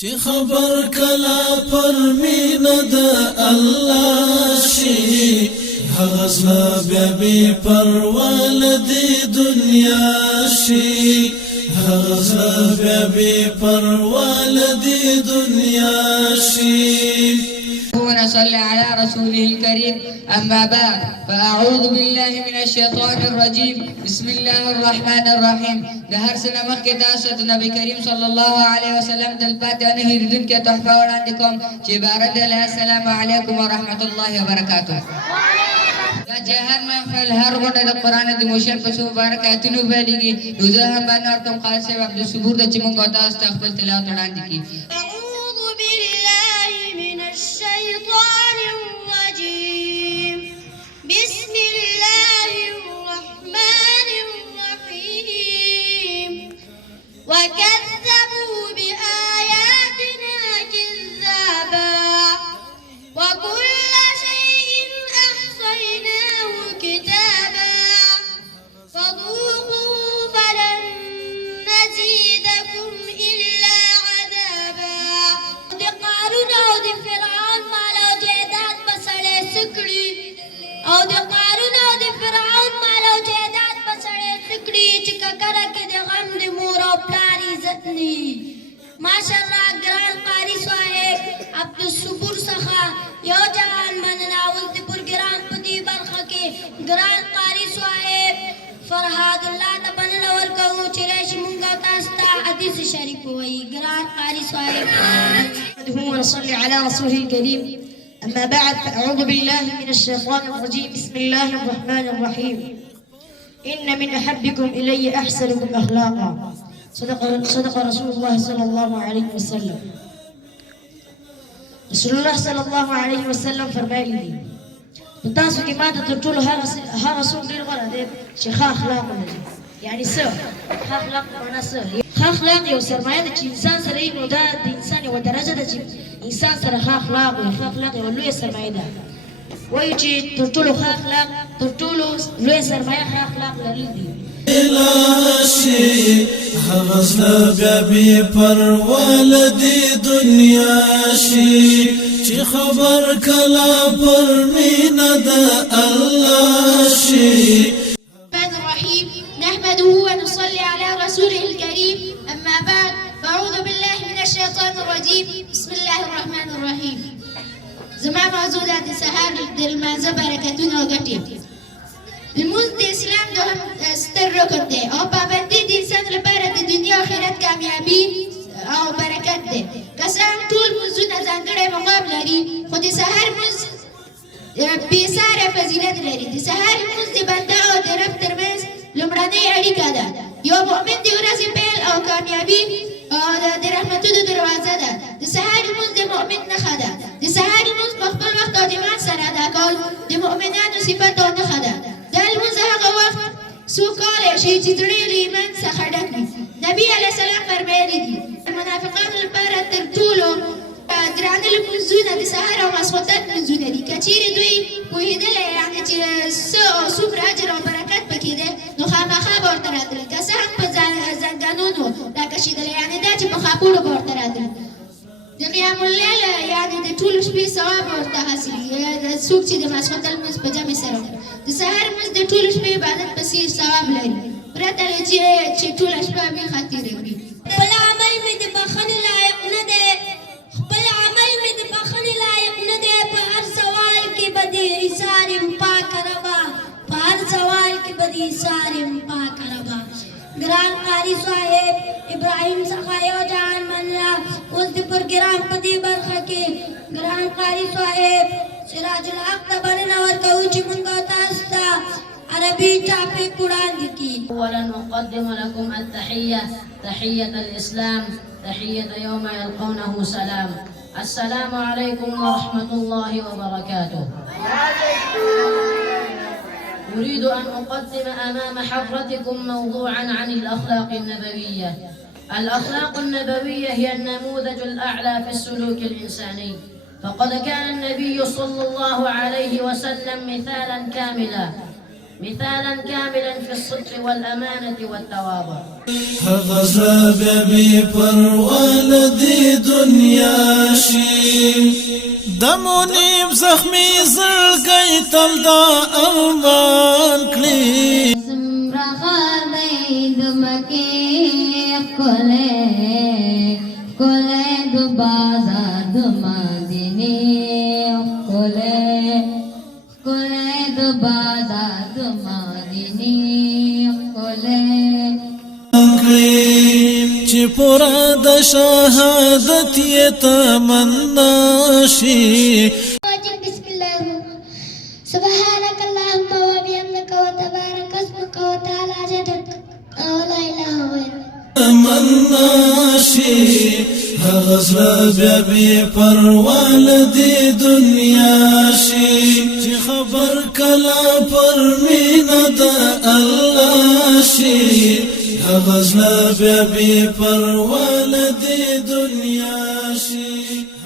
چې خبر کلا پر مینا د الله شي هغه زړه بیا بې پروا له دې دنیا شي هغه زړه بیا بې پروا له دې دنیا شي. ونصلي على رسوله الكريم أما بعد فأعوذ بالله من الشيطان الرجيم بسم الله الرحمن الرحيم. دهر سنة مخي تاسد نبي كريم صلى الله عليه وسلم دلبات أنه يردون كتحفة ورانكم جبارة الله السلام عليكم ورحمة الله وبركاته. جهر محفل هر غنه د قران د موشن په سو برکاتونو باندې روزه هم باندې ورته خاص سبب د صبور د چې مونږ تاسو ته خپل تلاوت وړاندې کی. أعوذ بالله من الشيطان الرجيم بسم الله الرحمن الرحيم وكذبوا بآياتنا كذابا وكل شيء أحصيناه كتابا فذوقوا فلن نزيدكم إلا عذابا. د قارون او د فرعون مال او جایداد په سړی څه کړي او د قارون او د فرعون مال او جایداد په سړی څه کړي چې ککره کې د غم د مور او پلار عزت نه وي. ماشاءالله ګران قاري صاحب عبدالصبور څخه یو جهان مننه اوس د پروګرام په دې برخه کې ګران قاري صاحب فرهاد الله ته مننه ورکوو چې راشي مونږ تاسو ته حدیث شریف ووایي. ګران قاري صاحب ونصلي على رسوله الكريم أما بعد فأعوذ بالله من الشيطان الرجيم بسم الله الرحمن الرحيم إن من أحبكم إلي أحسنكم أخلاقا صدق رسول الله صلى الله عليه وسلم. رسول الله صلى الله عليه وسلم فرمایلی دي په تاسو کې ماته تر ټولو هغه څوک ډېر غوره دی چې ښه اخلاق ولري. یعنی څه ښه اخلاق معنا څه؟ ښه اخلاق یو سرمایه ده چې انسان سره یې نو دا د انسان یوه درجه ده چې انسان سره ښه اخلاق وي. ښه اخلاق یوه لویه سرمایه ده. وایو چې تر ټولو ښه اخلاق تر ټولو لویه سرمایه ښه اخلاق لرل دي. شي هغه زړه بیا بې پروا له دې دنیا شي چې خبر کلا پر مینا د الله شي. الرحمن الرحيم نحمده ونصلي على رسوله الكريم أما بعد فأعوذ بالله من الشيطان الرجيم بسم الله الرحمن الرحيم. زما موضوع د سهار د لمانځه برکتونه او ګټې. لمونځ د اسلام دوهم ستر رکن دی او پابندي د انسان لپاره د دنیا او آخرت کامیابي او برکت دی. که څه هم ټول لمونځونه ځانګړی مقام لري خو د سهار لمونځ بېساره فضیلت لري. د سهار لمونځ د بنده او د رب ترمنځ لومړنۍ اړیکه ده. یو مؤمن د ورځې پیل او کامیابي او د رحمتونو دروازه ده. د سهار لمونځ د مؤمن نښه ده. د سهار لمونځ په خپل وخت او جماعت سره ادا کول د مؤمنانو صفت او نښه ده. دا لمونځ هغه وخت څوک کولی شي چې زړه یې له ایمان څخه ډک وي. نبي علیه السلام فرمایلي دي د منافقانو لپاره تر ټولو ګرانه لمونځونه د سهار او ماسخوتن لمونځونه دي. که چیرې دوی پوهېدلی یعنې چې څه او څومره اجر او برکت پکې دی نو خامخا به ورته راتلل. که څه هم په زنګنونو راکشېدلی یعنې دا چې په خاپوړو به ورته راتلل. د قیام اللیل یعنې د ټولو شپې ثواب ورته حاصلېږي. څوک چې د ماسخوتن لمونځ په جمع سره وکړي د سهار لمونځ د ټولو شپې عبادت په څېر ثواب لري پرته له چې ټوله شپه بېخه تېره کړي. خپل عمل مې د بخښنې لایق نه دی. خپل عمل مې د بخښنې لایق نه دی. په هر سوال کې به د ایثار یم پاکه ربه. په هر سوال کې به د ایثار یم پاکه ربه. ګران قاري صاحب ابراهیم څخه یو جهان مننه اوس د پروګرام په دې برخه کې ګران قاري صاحب سراج الحق ته مننه ورکوو چې مونږ تاسو ته عربي ټاپک وړاندې کړي. اولا نقدم لكم التحيه تحيه الاسلام تحيه يوم يلقونه سلام. السلام عليكم ورحمه الله وبركاته. أريد أن أقدم أمام حضرتكم موضوعا عن الأخلاق النبوية. الأخلاق النبوية هي النموذج الأعلى في السلوك الإنساني، فقد كان النبي صلى الله عليه وسلم مثالا كاملا مثالا كاملا في الصدق والأمانة والتواضع. هغزا ببي پروالدی دنیا شي دمونیم زخمی زړګی تل دا ارمان کړي سمرغار دی د مکې ښکلی د بازار د مدینې ښکلی د بازار د مدینې ښکلی چې پورا د شهادت یې تمنا شي. بسم الله الرحمن سبحانك اللهم وبحمدك وتبارك اسمك وتعالى جدك ولا اله غيرك. تمنا شي هغزلا بیا بی پروالدی دنیا شي چې خبر کلا پر مینا د الله شي هغزلا بیا بی پروالدی دنیا شي.